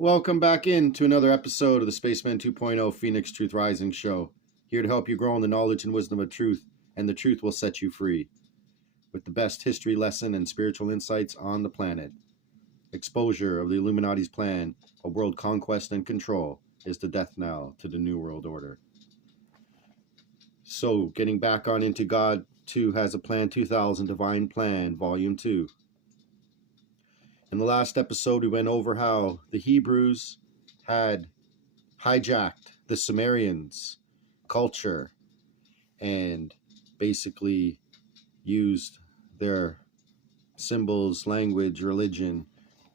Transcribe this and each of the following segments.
Welcome back into another episode of the Spaceman 2.0 Phoenix Truth Rising Show. Here to help you grow in the knowledge and wisdom of truth, and the truth will set you free. With the best history lesson and spiritual insights on the planet. Exposure of the Illuminati's plan of world conquest and control is the death knell to the New World Order. So, getting back on into God 2 Has a Plan 2000 Divine Plan, Volume 2. In the last episode, we went over how the Hebrews had hijacked the Sumerians' culture and basically used their symbols, language, religion,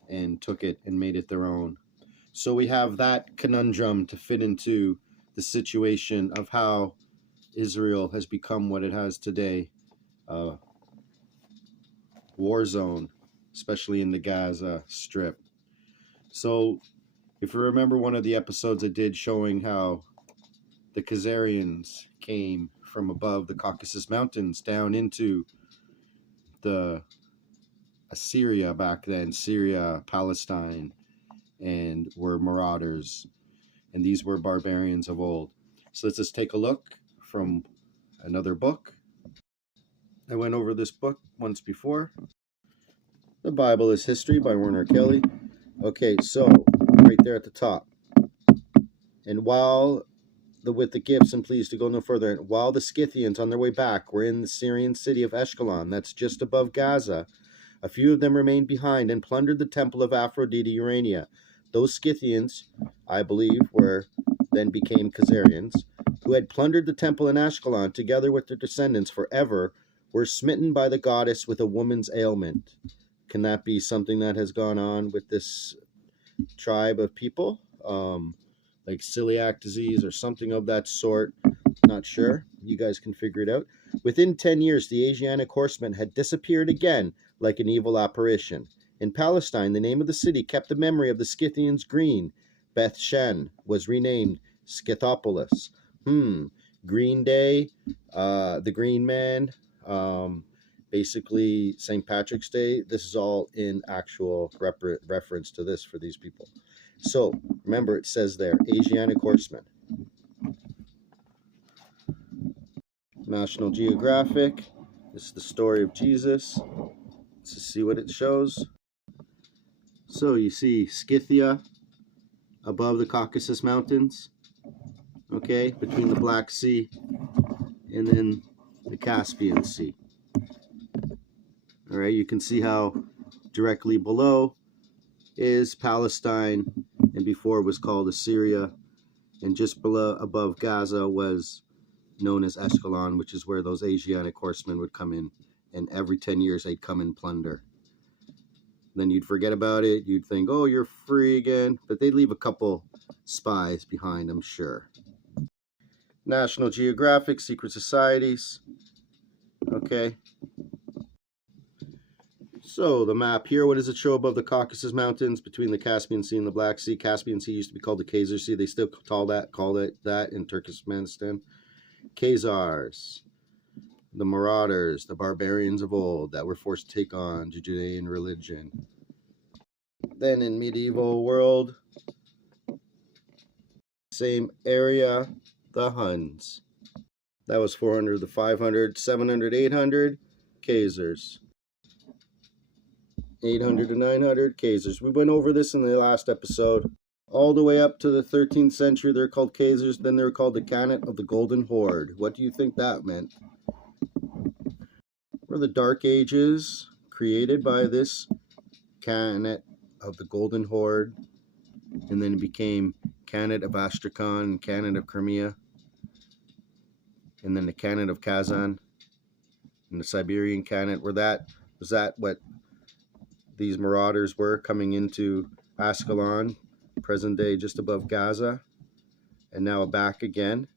and took it and made it their own. So we have that conundrum to fit into the situation of how Israel has become what it has today, a war zone, especially in the Gaza Strip. So if you remember one of the episodes I did showing how the KHAZARians came from above the Caucasus Mountains down into the Assyria back then, Syria, Palestine, and were marauders. And these were barbarians of old. So let's just take a look from another book. I went over this book once before. The Bible is History by Werner Kelly. Okay, so right there at the top. And while with the gifts, and please to go no further, while the Scythians on their way back were in the Syrian city of Ashkelon, that's just above Gaza, a few of them remained behind and plundered the temple of Aphrodite Urania. Those Scythians, I believe, then became KHAZARians, who had plundered the temple in Ashkelon together with their descendants forever, were smitten by the goddess with a woman's ailment. Can that be something that has gone on with this tribe of people? Like celiac disease or something of that sort? Not sure. You guys can figure it out. Within 10 years, the Asiatic horsemen had disappeared again like an evil apparition. In Palestine, the name of the city kept the memory of the Scythians green. Beth Shen was renamed Scythopolis. Green Day, the Green Man, basically St. Patrick's Day. This is all in actual reference to this for these people. So remember, it says there, Asiatic horsemen. National Geographic. This is the story of Jesus. Let's see what it shows. So you see Scythia above the Caucasus Mountains, okay, between the Black Sea and then the Caspian Sea. All right, you can see how directly below is Palestine, and before it was called Assyria, and just below, above Gaza, was known as Ashkelon, which is where those Asiatic horsemen would come in, and every 10 years they'd come and plunder. Then you'd forget about it, you'd think, oh, you're free again, but they'd leave a couple spies behind, I'm sure. National Geographic, secret societies, okay. So the map here, what does it show above the Caucasus Mountains between the Caspian Sea and the Black Sea? Caspian Sea used to be called the KHAZAR Sea. They still call it that in Turkmenistan. KHAZARs, the marauders, the barbarians of old that were forced to take on Judean religion. Then in medieval world, same area, the Huns. That was 400 to 500, 700, 800, KHAZARs. 800 to 900 KHAZARs. We went over this in the last episode. All the way up to the 13th century, they're called KHAZARs. Then they were called the Khanate of the Golden Horde. What do you think that meant? Were the Dark Ages created by this Khanate of the Golden Horde, and then it became Khanate of Astrakhan, Khanate of Crimea, and then the Khanate of Kazan, and the Siberian Khanate. Was that what these marauders were coming into Ashkelon, present day just above Gaza, and now back again?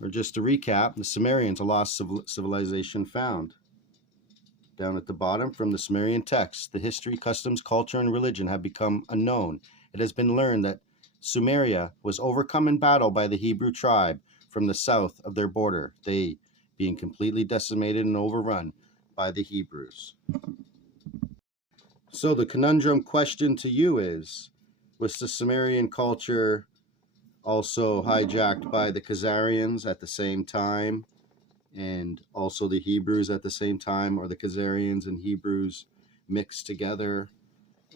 Or just to recap, the Sumerians, a lost civilization found. Down at the bottom, from the Sumerian texts, the history, customs, culture, and religion have become unknown. It has been learned that Sumeria was overcome in battle by the Hebrew tribe from the south of their border, they being completely decimated and overrun by the Hebrews. So the conundrum question to you is, was the Sumerian culture also hijacked by the KHAZARians at the same time, and also the Hebrews at the same time, or the KHAZARians and Hebrews mixed together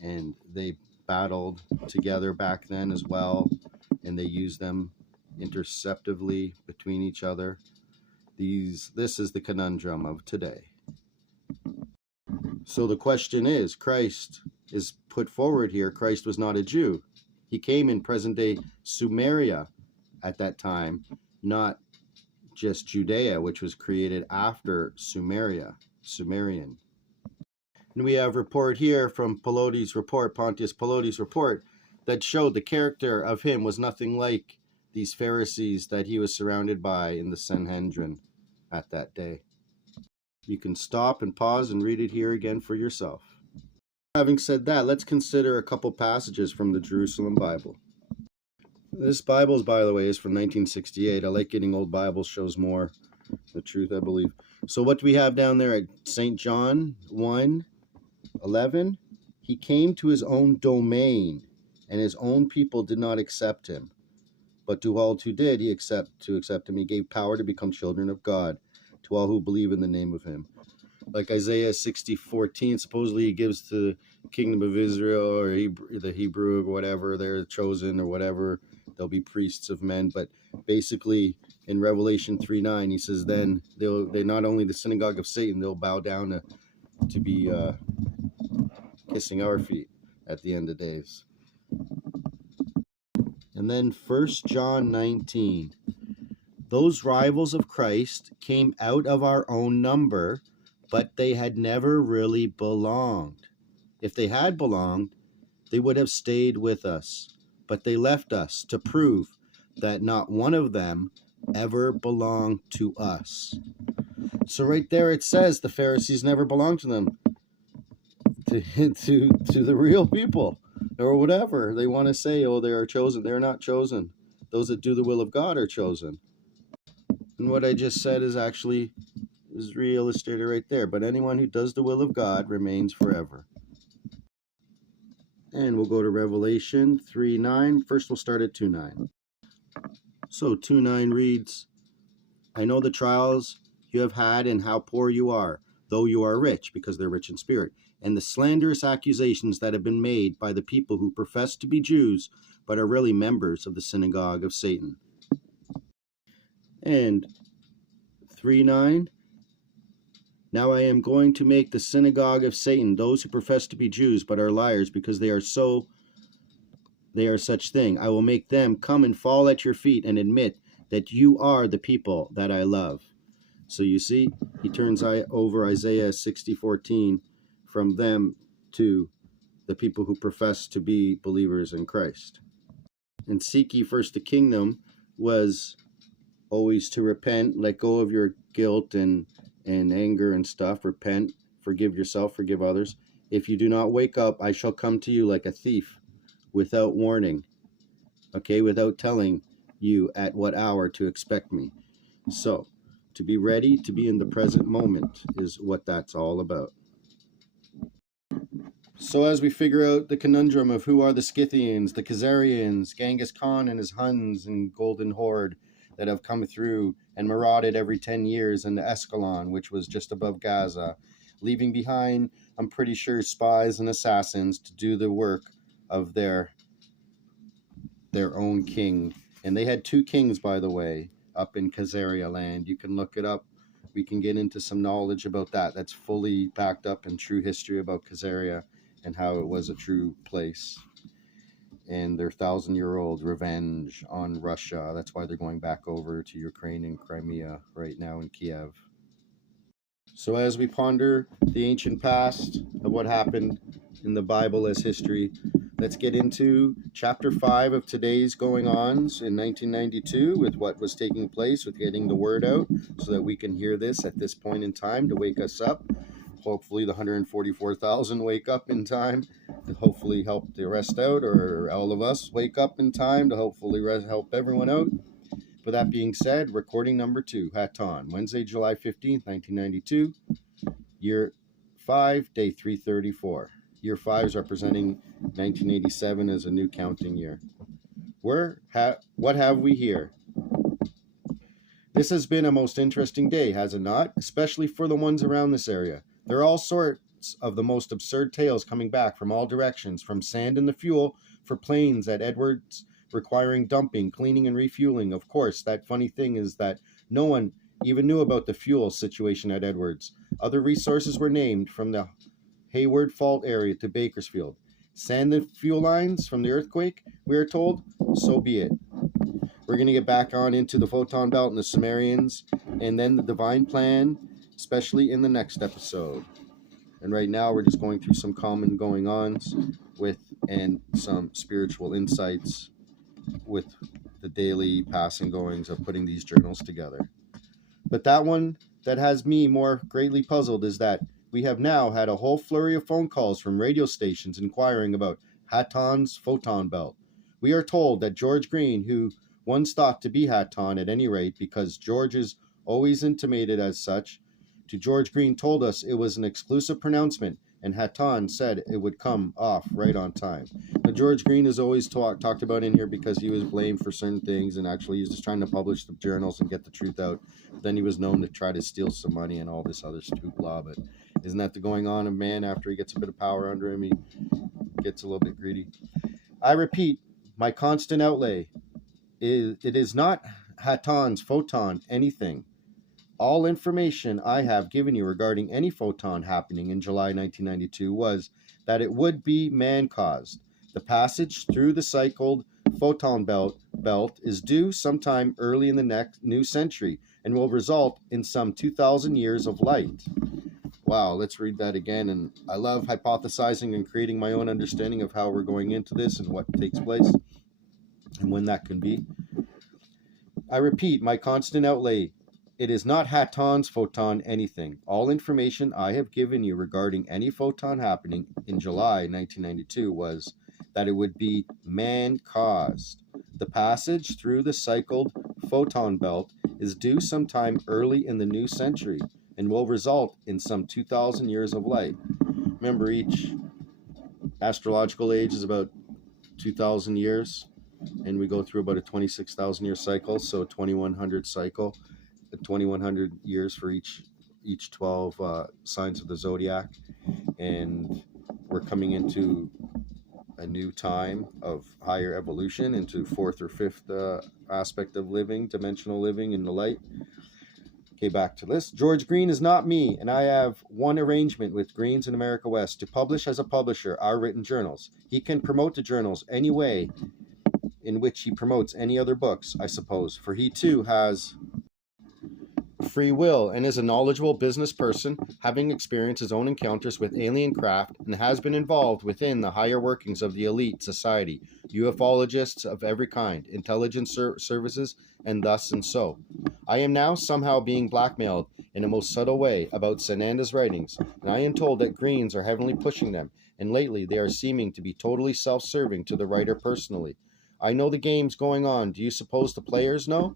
and they battled together back then as well, and they used them interceptively between each other? This is the conundrum of today. So the question is, Christ is put forward here. Christ was not a Jew. He came in present-day Sumeria at that time, not just Judea, which was created after Sumerian. And we have a report here from Pontius Pilates' report, that showed the character of him was nothing like these Pharisees that he was surrounded by in the Sanhedrin at that day. You can stop and pause and read it here again for yourself. Having said that, let's consider a couple passages from the Jerusalem Bible. This Bible, by the way, is from 1968. I like getting old Bibles, shows more the truth, I believe. So what do we have down there at St. John 1:11? He came to his own domain, and his own people did not accept him. But to all who did, he accept him, he gave power to become children of God, to all who believe in the name of him. Like Isaiah 60:14, supposedly he gives to the kingdom of Israel, or the Hebrew, or whatever, they're chosen, or whatever, they'll be priests of men. But basically, in Revelation 3:9, he says, then they not only the synagogue of Satan, they'll bow down to be kissing our feet at the end of days. And then 1 John 19. Those rivals of Christ came out of our own number, but they had never really belonged. If they had belonged, they would have stayed with us. But they left us to prove that not one of them ever belonged to us. So right there it says the Pharisees never belonged to them, to the real people, or whatever they want to say. Oh, they are chosen. They're not chosen. Those that do the will of God are chosen. And what I just said is illustrated right there. But anyone who does the will of God remains forever. And we'll go to Revelation 3:9. First, we'll start at 2:9. So 2:9 reads, I know the trials you have had and how poor you are, though you are rich, because they're rich in spirit, and the slanderous accusations that have been made by the people who profess to be Jews, but are really members of the synagogue of Satan. And 3:9, now I am going to make the synagogue of Satan, those who profess to be Jews, but are liars, because they are such thing. I will make them come and fall at your feet and admit that you are the people that I love. So you see, he turns over Isaiah 60:14 from them to the people who profess to be believers in Christ. And seek ye first the kingdom was always to repent, let go of your guilt and anger and stuff, repent, forgive yourself, forgive others. If you do not wake up, I shall come to you like a thief, without warning, okay, without telling you at what hour to expect me. So, to be ready, to be in the present moment is what that's all about. So as we figure out the conundrum of who are the Scythians, the KHAZARians, Genghis Khan and his Huns and Golden Horde that have come through and marauded every 10 years into Escalon, which was just above Gaza, leaving behind, I'm pretty sure, spies and assassins to do the work of their own king. And they had two kings, by the way, up in Khazaria land. You can look it up. We can get into some knowledge about that. That's fully backed up in true history about Khazaria and how it was a true place. And their 1,000-year-old revenge on Russia. That's why they're going back over to Ukraine and Crimea right now in Kiev. So as we ponder the ancient past of what happened in the Bible as history, let's get into chapter 5 of today's going-ons in 1992 with what was taking place with getting the word out so that we can hear this at this point in time to wake us up. Hopefully the 144,000 wake up in time to hopefully help the rest out, or all of us wake up in time to hopefully help everyone out. With that being said, recording number 2, HATONN, Wednesday, July 15th, 1992, year 5, day 334. year 5 is representing 1987 as a new counting year. What have we here? This has been a most interesting day, has it not? Especially for the ones around this area. There are all sorts of the most absurd tales coming back from all directions, from sand in the fuel for planes at Edwards requiring dumping, cleaning, and refueling. Of course, that funny thing is that no one even knew about the fuel situation at Edwards. Other resources were named, from the Hayward Fault area to Bakersfield. Sand and fuel lines from the earthquake, we are told? So be it. We're going to get back on into the photon belt and the Sumerians, and then the divine plan, especially in the next episode. And right now we're just going through some common going-ons with and some spiritual insights with the daily passing goings of putting these journals together. But that one that has me more greatly puzzled is that we have now had a whole flurry of phone calls from radio stations inquiring about HATONN's photon belt. We are told that George Green, who once thought to be HATONN at any rate because George is always intimated as such, to George Green told us it was an exclusive pronouncement, and HATONN said it would come off right on time. Now, George Green is always talked about in here because he was blamed for certain things, and actually he's just trying to publish the journals and get the truth out. Then he was known to try to steal some money and all this other stupid blah, but isn't that the going on of man? After he gets a bit of power under him, he gets a little bit greedy. I repeat, my constant outlay, it is not HATONN's photon anything. All information I have given you regarding any photon happening in July 1992 was that it would be man-caused. The passage through the cycled photon belt is due sometime early in the next new century and will result in some 2,000 years of light. Wow, let's read that again. And I love hypothesizing and creating my own understanding of how we're going into this and what takes place and when that can be. I repeat, my constant outlay, it is not HATONN's photon anything. All information I have given you regarding any photon happening in July 1992 was that it would be man-caused. The passage through the cycled photon belt is due sometime early in the new century and will result in some 2,000 years of light. Remember, each astrological age is about 2,000 years, and we go through about a 26,000 year cycle, so 2,100 cycle. 2,100 years for each 12 signs of the zodiac, and we're coming into a new time of higher evolution into fourth or fifth aspect of living, dimensional living in the light. Okay, back to this. George Green is not me, and I have one arrangement with Greens in America West to publish as a publisher our written journals. He can promote the journals any way in which he promotes any other books, I suppose, for he too has free will and is a knowledgeable business person, having experienced his own encounters with alien craft, and has been involved within the higher workings of the elite society, ufologists of every kind, intelligence services, and thus and so. I am now somehow being blackmailed in a most subtle way about Sananda's writings, and I am told that Greens are heavily pushing them, and lately they are seeming to be totally self-serving to the writer personally. I know the game's going on. Do you suppose the players know?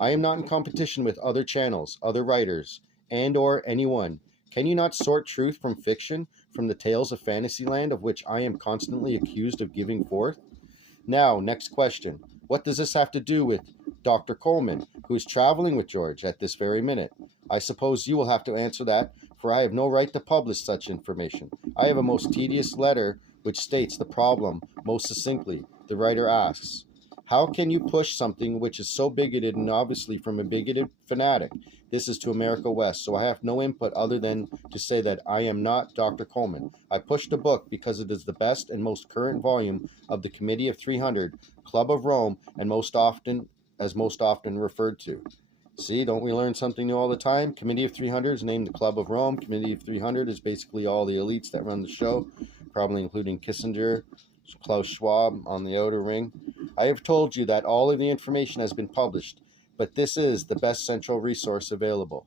I am not in competition with other channels, other writers, and or anyone. Can you not sort truth from fiction, from the tales of Fantasyland of which I am constantly accused of giving forth? Now, next question. What does this have to do with Dr. Coleman, who is traveling with George at this very minute? I suppose you will have to answer that, for I have no right to publish such information. I have a most tedious letter which states the problem most succinctly. The writer asks, how can you push something which is so bigoted and obviously from a bigoted fanatic? This is to America West, so I have no input other than to say that I am not Dr. Coleman. I pushed a book because it is the best and most current volume of the Committee of 300, Club of Rome, and most often referred to. See, don't we learn something new all the time? Committee of 300 is named the Club of Rome. Committee of 300 is basically all the elites that run the show, probably including Kissinger, Klaus Schwab on the outer ring. I have told you that all of the information has been published, but this is the best central resource available.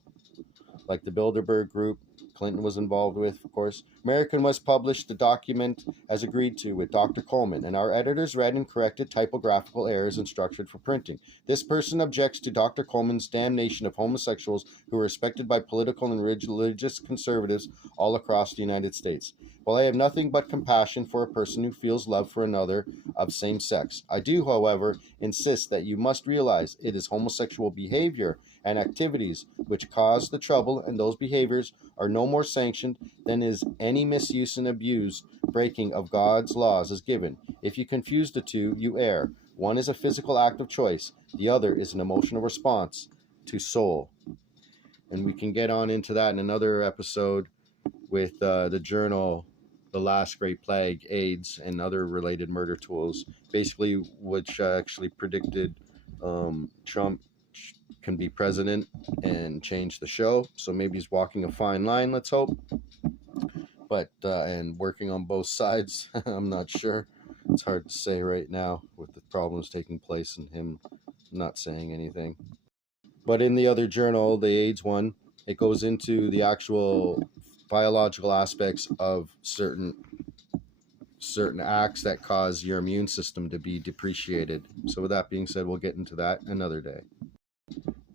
Like the Bilderberg group, Clinton was involved with, of course. American West published the document as agreed to with Dr. Coleman, and our editors read and corrected typographical errors instructed for printing. This person objects to Dr. Coleman's damnation of homosexuals who are respected by political and religious conservatives all across the United States. While I have nothing but compassion for a person who feels love for another of same sex, I do, however, insist that you must realize it is homosexual behavior and activities which cause the trouble, and those behaviors are no more sanctioned than is any misuse and abuse breaking of God's laws is given. If you confuse the two, you err. One is a physical act of choice, the other is an emotional response to soul. And we can get on into that in another episode with the journal The Last Great Plague, AIDS, and other related murder tools, basically which actually predicted Trump can be president and change the show. So maybe he's walking a fine line, let's hope. But and working on both sides. I'm not sure. It's hard to say right now with the problems taking place and him not saying anything. But in the other journal, the AIDS one, it goes into the actual biological aspects of certain acts that cause your immune system to be depreciated. So with that being said, we'll get into that another day.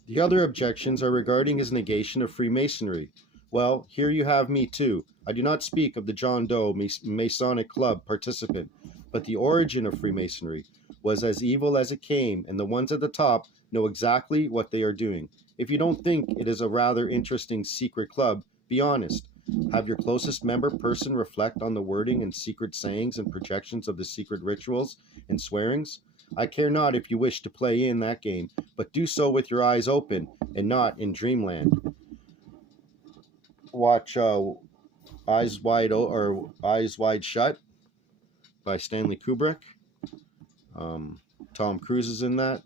The other objections are regarding his negation of Freemasonry. Well, here you have me too. I do not speak of the John Doe Masonic Club participant, but the origin of Freemasonry was as evil as it came, and the ones at the top know exactly what they are doing. If you don't think it is a rather interesting secret club, be honest. Have your closest member person reflect on the wording and secret sayings and projections of the secret rituals and swearings. I care not if you wish to play in that game, but do so with your eyes open and not in dreamland. Watch Eyes Wide Shut by Stanley Kubrick. Tom Cruise is in that,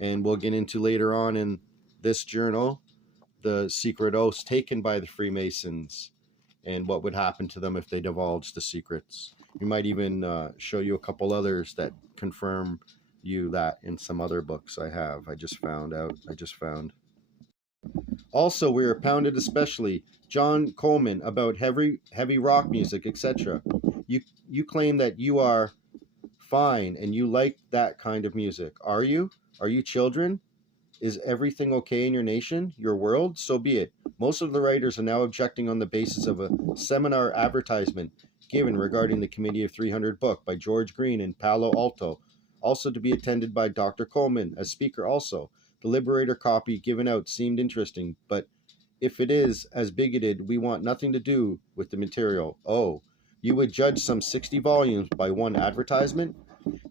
and we'll get into later on in this journal the secret oaths taken by the Freemasons and what would happen to them if they divulged the secrets. We might even show you a couple others that confirm you that in some other books I just found. Also, we are pounded, especially John Coleman, about heavy rock music, etc. You claim that you are fine and you like that kind of music. Are you? Are you children? Is everything okay in your nation, your world? So be it. Most of the writers are now objecting on the basis of a seminar advertisement given regarding the Committee of 300 book by George Green in Palo Alto, also to be attended by Dr. Coleman as speaker also. The Liberator copy given out seemed interesting, but if it is as bigoted, we want nothing to do with the material. Oh, you would judge some 60 volumes by one advertisement?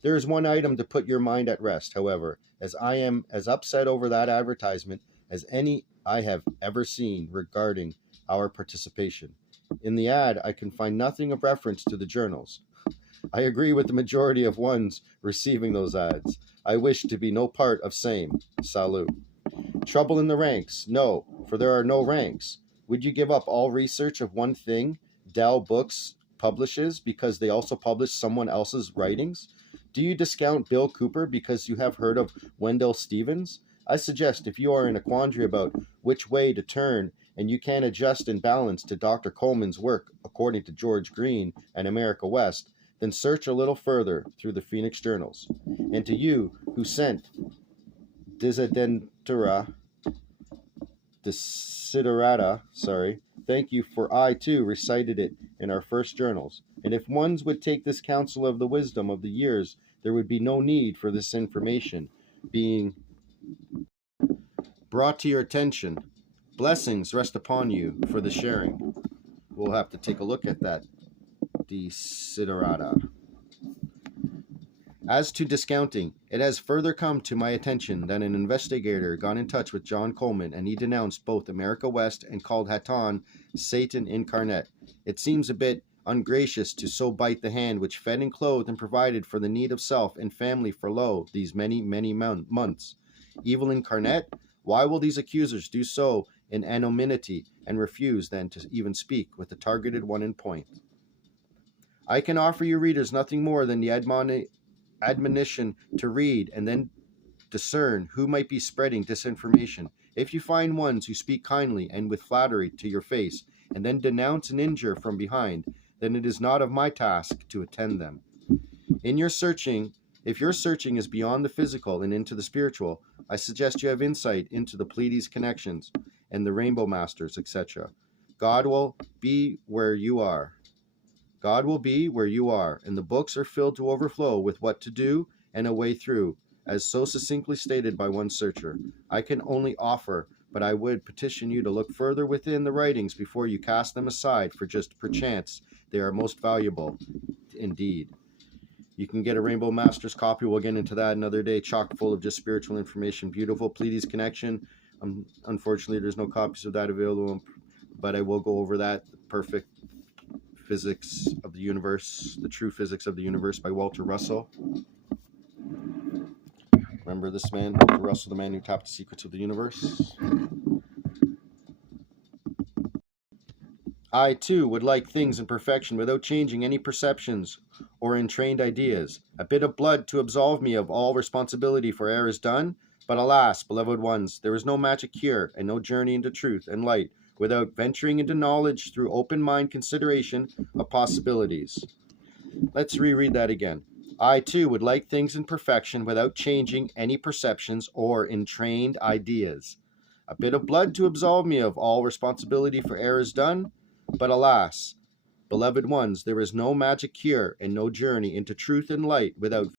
There is one item to put your mind at rest, however, as I am as upset over that advertisement as any I have ever seen regarding our participation. In the ad, I can find nothing of reference to the journals. I agree with the majority of ones receiving those ads. I wish to be no part of same. Salute. Trouble in the ranks? No, for there are no ranks. Would you give up all research of one thing Dell Books publishes because they also publish someone else's writings? Do you discount Bill Cooper because you have heard of Wendell Stevens? I suggest if you are in a quandary about which way to turn and you can adjust and balance to Dr. Coleman's work according to George Green and America West, then search a little further through the Phoenix Journals. And to you who sent Desiderata, thank you, for I too recited it in our first journals. And if ones would take this counsel of the wisdom of the years, there would be no need for this information being brought to your attention. Blessings rest upon you for the sharing. We'll have to take a look at that. Desiderata. As to discounting, it has further come to my attention that an investigator got in touch with John Coleman and he denounced both America West and called HATONN Satan incarnate. It seems a bit ungracious to so bite the hand which fed and clothed and provided for the need of self and family for lo, these many months. Evil incarnate? Why will these accusers do so in anonymity and refuse then to even speak with the targeted one in point? I can offer you readers nothing more than the admonition to read and then discern who might be spreading disinformation. If you find ones who speak kindly and with flattery to your face, and then denounce and injure from behind, then it is not of my task to attend them. In your searching, if your searching is beyond the physical and into the spiritual, I suggest you have insight into the Pleiades connections and the Rainbow Masters, etc. God will be where you are. God will be where you are, and the books are filled to overflow with what to do and a way through, as so succinctly stated by one searcher. I can only offer, but I would petition you to look further within the writings before you cast them aside, for just perchance they are most valuable indeed. You can get a Rainbow Masters copy. We'll get into that another day. Chock full of just spiritual information. Beautiful Pleiades connection. Unfortunately, there's no copies of that available, but I will go over that. Perfect Physics of the Universe, The True Physics of the Universe by Walter Russell. Remember this man, Walter Russell, the man who tapped the secrets of the universe? I, too, would like things in perfection without changing any perceptions or entrained ideas. A bit of blood to absolve me of all responsibility for errors done. But alas, beloved ones, there is no magic cure and no journey into truth and light without venturing into knowledge through open mind consideration of possibilities. Let's reread that again. I, too, would like things in perfection without changing any perceptions or entrained ideas. A bit of blood to absolve me of all responsibility for errors done. But alas, beloved ones, there is no magic cure and no journey into truth and light without